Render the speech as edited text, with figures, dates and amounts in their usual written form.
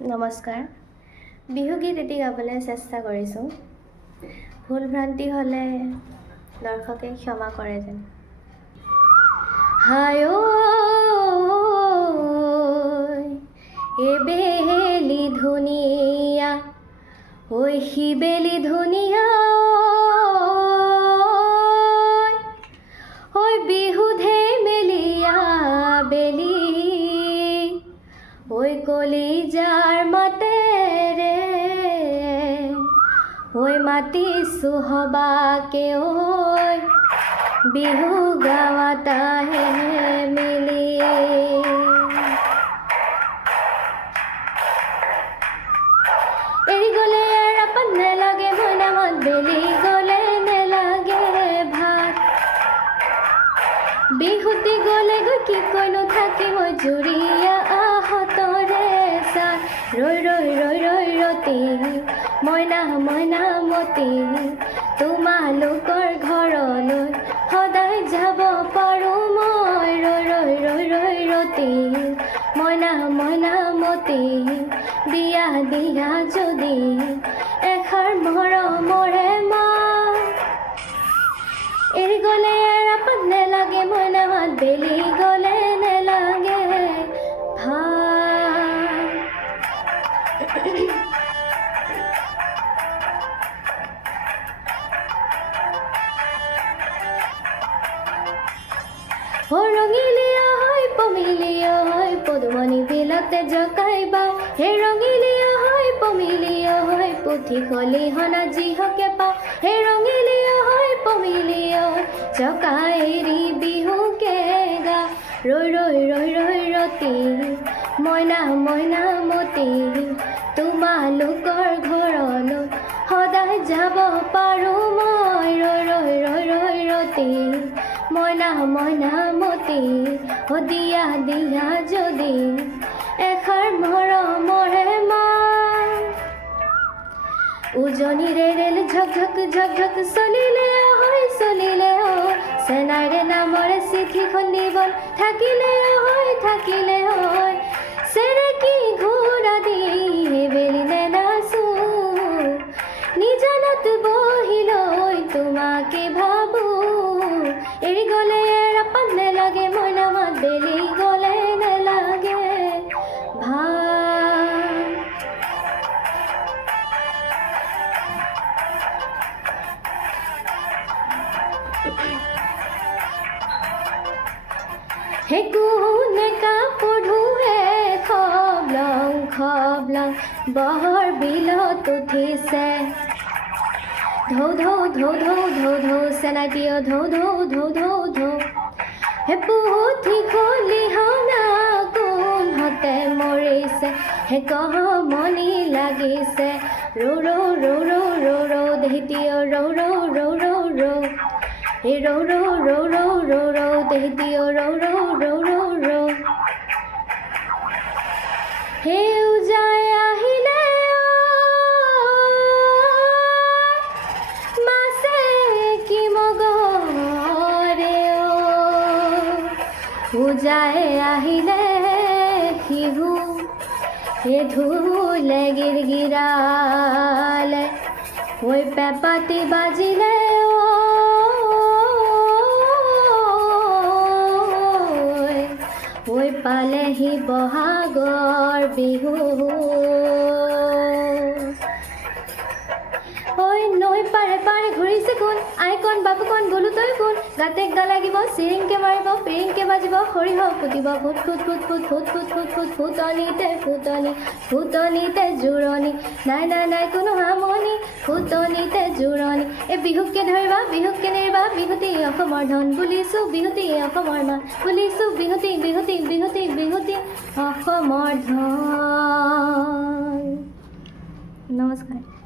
নমস্কাৰ। বিহুগীত এটি গাবলৈ চেষ্টা কৰিছোঁ। ভুল ভ্ৰান্তি হ'লে দৰ্শকে ক্ষমা কৰে যেন। হায় এবেলি ধুনীয়া ঐ সিবেলি ধুনীয়া ঐ বিহুধে মেলিয়া বেলি ঐ কলিজাৰ মাতেৰে ঐ মাতিছো হবাকে ঐ বিহু গাৱাতাহে মিলি। এৰি গ'লে এৰাপাত নেলাগে মইনামত বেলি গ'লে নেলাগে ভাত বিহুতি গ'লে গৈ কি কৈনো থাকি মই জুৰীয়া আহতৰে চাত ৰৈ ৰৈ ৰৈ ৰৈ ৰতি মইনা মইনা মতি তোমালোকৰ ঘৰলৈ সদায় যাব পাৰোঁ মই ৰৈ ৰৈ ৰৈ ৰৈ ৰতি মইনা মইনা মতি দিয়া দিয়া যদি এষাৰ মৰমৰে মাত। এৰি গ'লে এৰাপাত নেলাগে মইনামাত বেলি গ'লে নেলাগে ভাত। ৰঙিলিয়া হয় পমিলিয়া হয় পদুমণি বিলতে জকাইবা হে ৰঙিলিয়া হয় পমিলিয়া হয় পুথি খলিহনা যিহকে পাওঁ হে ৰঙিলিয়া হয় পমিলিয়া হয় জকাই এৰি বিহুকে গা ৰৈ ৰৈ ৰৈ ৰৈ ৰতি মইনা মইনা মতি তোমালোকৰ ঘৰলৈ সদায় যাব পাৰোঁ মই ৰৈ ৰৈ ৰৈ ৰৈ ৰতি মইনা মইনা মতি দিয়া দিয়া যদি এষাৰ মৰমৰে মাত। উজনিৰে ৰেল ঝকঝক ঝকঝক চলিলে হয় চলিলে হয় চেনাইৰে নামৰে চিঠিখন নিবল থাকিলে হয় থাকিলে হয় চেৰেকি ঘোঁৰা দি বেলি নেনাচো নিজানত বহি লৈ তোমাকে ভাবো। এৰি গ'লে এৰাপাত নেলাগে মইনামাত বেলি গ'লে নেলাগে ভাত। হে কোনে কাপোৰ ধুৱে খবলং বহৰ বিলত উঠিছে ধৌ ধৌ ধৌ ধৌ ধৌ ধৌ চেনাইটিও ধৌ ধৌ ধৌ ধৌ ধৌ হে পুথি খলিহনা কোনহতে মৰিছে হে কহমনি লাগিছে ৰৌ ৰৌ ৰৌ ৰৌ ৰৌ ৰৌ দেহিটিও ৰৌ ৰৌ ৰৌ ৰৌ ৰৌ হে ৰৌ ৰৌ ৰৌ ৰৌ ৰৌ ৰৌ দেহিটিও ৰৌ ৰৌ ৰৌ ৰৌ ৰৌ হে উজাই আহিলে উজাই আহিলে শিহু হে ধুলে গিৰগিৰালে ঐ পেপাতি বাজিলে ঐ পালেহি বহাগৰ বিহু ঐ নৈ পাৰে পাৰে ঘূৰিছে কোন আই কণ বাবু কণ গ'লো তই কোন গাতে গা লাগিব চিৰিংকে মাৰিব পিৰিংকে বাজিব সৰিহ ফুটিব ফুট ফুট ফুট ফুট ফুট ফুট ফুট ফুট ফুটনিতে ফুটনি ফুটনিতে জোৰণি নাই নাই নাই কোনো হামনি ফুটনিতে জোৰণি এই বিহুকে ধৰিবা বিহুকে নেৰিবা বিহুতি অসমৰ ধন বুলিছোঁ বিহুতি অসমৰ মান বুলিছোঁ বিহুতি বিহুতি বিহুতি বিহুতি অসমৰ ধন। নমস্কাৰ।